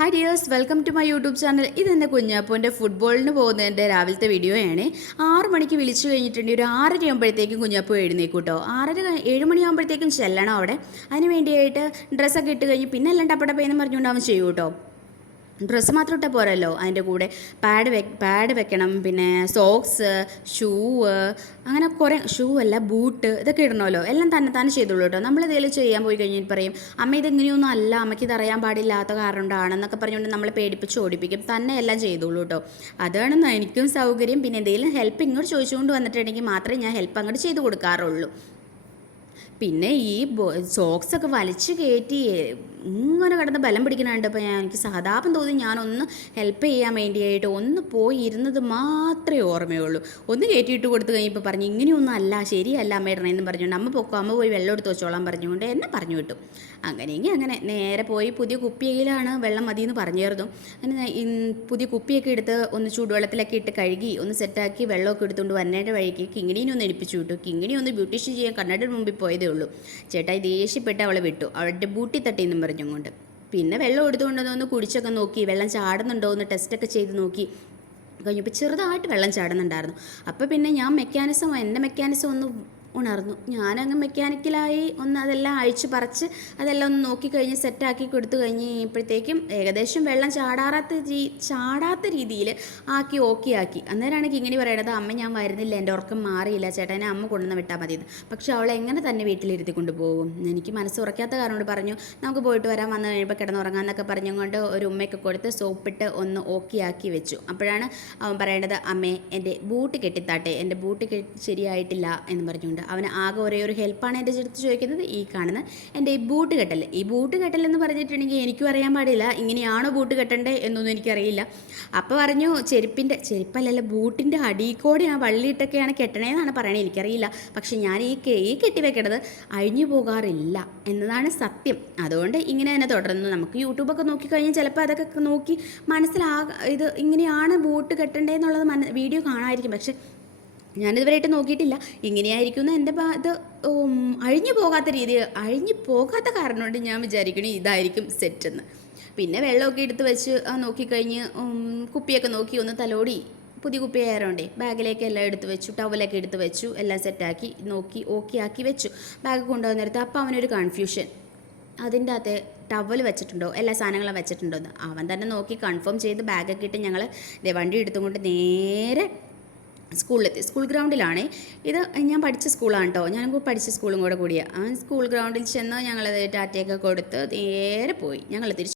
Hi dears welcome to my YouTube channel ഇതെന്റെ കുഞ്ഞാപ്പൂന്റെ ഫുട്ബോളിന് പോകുന്നതിന്റെ രാവിലത്തെ വീഡിയോയാണ് ആറ് മണിക്ക് വിളിച്ചു കഴിഞ്ഞിട്ടുണ്ട്. ഒരു ആറര ആകുമ്പോഴത്തേക്കും കുഞ്ഞാപ്പൂ എഴുന്നേക്കൂട്ടോ. കേട്ടോ ആറര ഏഴ് മണിയാകുമ്പോഴത്തേക്കും ചെല്ലണം അവിടെ. അതിന് വേണ്ടിയായിട്ട് ഡ്രസ്സൊക്കെ ഇട്ട് കഴിഞ്ഞ് പിന്നെ എല്ലാം ടപ്പടപ്പേന്ന് പറഞ്ഞുകൊണ്ട് അവൻ ചെയ്യൂട്ടോ. ഡ്രസ്സ് മാത്രം ഇട്ടാൽ പോരല്ലോ. അതിന്റെ കൂടെ പാഡ് വെ പാഡ് വെക്കണം. പിന്നെ സോക്സ് ഷൂ അങ്ങനെ കുറേ ഷൂ അല്ല ബൂട്ട് ഇതൊക്കെ ഇടണമല്ലോ എല്ലാം തന്നെ തന്നെ ചെയ്തോളൂ കേട്ടോ. നമ്മൾ എന്തെങ്കിലും ചെയ്യാൻ പോയി കഴിഞ്ഞിട്ട് പറയും അമ്മ ഇതെങ്ങനെയൊന്നും അല്ല. അമ്മയ്ക്ക് ഇത് അറിയാൻ പാടില്ലാത്ത കാരണം കൊണ്ടാണെന്നൊക്കെ പറഞ്ഞുകൊണ്ട് നമ്മളെ പേടിപ്പിച്ച് ഓടിപ്പിക്കും. തന്നെ എല്ലാം ചെയ്തോളൂ കേട്ടോ. അതാണ് എനിക്കും സൗകര്യം. പിന്നെ എന്തെങ്കിലും ഹെൽപ്പ് ഇങ്ങോട്ട് ചോദിച്ചുകൊണ്ട് വന്നിട്ടുണ്ടെങ്കിൽ മാത്രമേ ഞാൻ ഹെൽപ്പ് അങ്ങോട്ട് ചെയ്ത് കൊടുക്കാറുള്ളൂ. പിന്നെ ഈ സോക്സ് ഒക്കെ വലിച്ചു കയറ്റി ഇങ്ങനെ കിടന്ന് ബലം പിടിക്കുന്നുണ്ട് അപ്പോൾ ഞാൻ എനിക്ക് സഹതാപം തോന്നി. ഞാനൊന്ന് ഹെൽപ്പ് ചെയ്യാൻ വേണ്ടിയായിട്ട് ഒന്ന് പോയി ഇരുന്നത് മാത്രമേ ഓർമ്മയുള്ളൂ. ഒന്ന് കയറ്റിയിട്ട് കൊടുത്തു കഴിഞ്ഞപ്പോൾ പറഞ്ഞു ഇങ്ങനെയൊന്നും അല്ല ശരിയല്ല അമ്മയിടണേ എന്ന് പറഞ്ഞുകൊണ്ട് അമ്മ പൊക്കോ അമ്മ പോയി വെള്ളം എടുത്ത് വെച്ചോളാൻ പറഞ്ഞുകൊണ്ട് എന്നെ പറഞ്ഞു വിട്ടു. അങ്ങനെയെങ്കിൽ അങ്ങനെ നേരെ പോയി പുതിയ കുപ്പിയിലാണ് വെള്ളം മതി എന്ന് പറഞ്ഞിരുന്നു അങ്ങനെ പുതിയ കുപ്പിയൊക്കെ എടുത്ത് ഒന്ന് ചൂടുവെള്ളത്തിലൊക്കെ ഇട്ട് കഴുകി ഒന്ന് സെറ്റാക്കി വെള്ളമൊക്കെ എടുത്തുകൊണ്ട് വന്നേന്റെ വഴിക്ക് കിങ്ങിണീനെ ഒന്ന് എടുപ്പിച്ചു വിട്ടു. കിങ്ങിണി ഒന്ന് ബ്യൂട്ടീഷ്യൻ ചെയ്യാൻ കണ്ണടയുടെ മുമ്പിൽ പോയതേ ഉള്ളൂ ചേട്ടായി ദേഷ്യപ്പെട്ട് അവളെ വിട്ടു. അവളുടെ ബൂട്ടി തട്ടി എന്നും പറഞ്ഞുകൊണ്ട്. പിന്നെ വെള്ളം എടുത്തുകൊണ്ട് ഒന്ന് കുടിച്ചൊക്കെ നോക്കി വെള്ളം ചാടുന്നുണ്ടോ എന്ന് ടെസ്റ്റൊക്കെ ചെയ്ത് നോക്കി. കഴിഞ്ഞപ്പോൾ ചെറുതായിട്ട് വെള്ളം ചാടുന്നുണ്ടായിരുന്നു. അപ്പോൾ പിന്നെ ഞാൻ മെക്കാനിസം എന്റെ മെക്കാനിസം ഒന്ന് ഉണർന്നു. ഞാനങ്ങ് മെക്കാനിക്കലായി ഒന്ന് അതെല്ലാം അഴിച്ച് പറിച്ച് അതെല്ലാം ഒന്ന് നോക്കിക്കഴിഞ്ഞ് സെറ്റാക്കി കൊടുത്തു കഴിഞ്ഞ് കഴിഞ്ഞപ്പോഴത്തേക്കും ഏകദേശം വെള്ളം ചാടാറാത്ത രീ ചാടാത്ത രീതിയിൽ ആക്കി ഓക്കെ ആക്കി. അന്നേരമാണ് ഇങ്ങനെ പറയണത് അമ്മ ഞാൻ വരുന്നില്ല. എന്റെ ഉറക്കം മാറിയില്ല. ചേട്ടനെ അമ്മ കൊണ്ടുവന്ന് വിട്ടാൽ മതി പക്ഷെ അവളെ എങ്ങനെ തന്നെ വീട്ടിലിരുത്തി കൊണ്ടുപോകും? എനിക്ക് മനസ്സ് ഉറക്കാത്ത കാരണോട് പറഞ്ഞു നമുക്ക് പോയിട്ട് വരാൻ വന്നു കഴിയുമ്പോൾ കിടന്നുറങ്ങാം എന്നൊക്കെ പറഞ്ഞുകൊണ്ട് ഒരു ഉമ്മയൊക്കെ കൊടുത്ത് സോപ്പിട്ട് ഒന്ന് ഓക്കെ ആക്കി വെച്ചു. അപ്പോഴാണ് അവൻ പറയേണ്ടത് അമ്മേ എന്റെ ബൂട്ട് കെട്ടിത്താട്ടെ. എന്റെ ബൂട്ട് ശരിയായിട്ടില്ല എന്ന് പറഞ്ഞുകൊണ്ട് അവന് ആകെ ഒരേ ഒരു ഹെൽപ്പാണ് എന്റെ അടുത്ത് ചോദിക്കുന്നത് ഈ കാണുന്ന എന്റെ ഈ ബൂട്ട് കെട്ടൽ. ഈ ബൂട്ട് കെട്ടൽ എന്ന് പറഞ്ഞിട്ടുണ്ടെങ്കിൽ എനിക്കും അറിയാൻ പാടില്ല. ഇങ്ങനെയാണോ ബൂട്ട് കെട്ടണ്ടേ എന്നൊന്നും എനിക്കറിയില്ല. അപ്പോൾ പറഞ്ഞു ചെരുപ്പിന്റെ ചെരുപ്പല്ലല്ല ബൂട്ടിന്റെ അടിയിൽക്കൂടെ ആ വള്ളിയിട്ടൊക്കെയാണ് കെട്ടണേന്നാണ് പറയണേ. എനിക്കറിയില്ല. പക്ഷേ ഞാൻ ഈ ഈ കെട്ടി വെക്കണത് അഴിഞ്ഞു പോകാറില്ല എന്നതാണ് സത്യം. അതുകൊണ്ട് ഇങ്ങനെ തന്നെ തുടർന്നു. നമുക്ക് യൂട്യൂബൊക്കെ നോക്കിക്കഴിഞ്ഞാൽ ചിലപ്പോൾ അതൊക്കെ നോക്കി മനസ്സിലാ ഇത് ഇങ്ങനെയാണ് ബൂട്ട് കെട്ടണ്ടേന്നുള്ളത് മന വീഡിയോ കാണാമായിരിക്കും പക്ഷെ ഞാനിതുവരെയായിട്ട് നോക്കിയിട്ടില്ല. ഇങ്ങനെയായിരിക്കുന്ന എന്റെ ഇത് അഴിഞ്ഞു പോകാത്ത രീതി അഴിഞ്ഞു പോകാത്ത കാരണം കൊണ്ട് ഞാൻ വിചാരിക്കണു ഇതായിരിക്കും സെറ്റെന്ന് പിന്നെ വെള്ളമൊക്കെ എടുത്ത് വെച്ച് നോക്കിക്കഴിഞ്ഞ് കുപ്പിയൊക്കെ നോക്കി ഒന്ന് തലോടി പുതിയ കുപ്പി ആയതുകൊണ്ടേ ബാഗിലേക്ക് എല്ലാം എടുത്ത് വെച്ചു ടവലൊക്കെ എടുത്ത് വെച്ചു എല്ലാം സെറ്റാക്കി നോക്കി ഓക്കെ ആക്കി വെച്ചു. ബാഗ് കൊണ്ടുവന്ന നേരത്തെ അപ്പം അവനൊരു കൺഫ്യൂഷൻ അതിന്റെ അകത്ത് ടവൽ വെച്ചിട്ടുണ്ടോ? എല്ലാ സാധനങ്ങളും വെച്ചിട്ടുണ്ടോ എന്ന്. അവൻ തന്നെ നോക്കി കൺഫേം ചെയ്ത് ബാഗൊക്കെ ഇട്ട് ഞങ്ങൾ വണ്ടി എടുത്തുകൊണ്ട് നേരെ സ്കൂളിലെത്തി. സ്കൂൾ ഗ്രൗണ്ടിലാണ്. ഇത് ഞാൻ പഠിച്ച സ്കൂളാണ് കേട്ടോ ഞാൻ പഠിച്ച സ്കൂളും കൂടെ കൂടിയാണ് ആ സ്കൂൾ ഗ്രൗണ്ടിൽ ചെന്ന് ഞങ്ങൾ ടാറ്റയൊക്കെ കൊടുത്ത് നേരെ പോയി. ഞങ്ങൾ തിരിച്ച്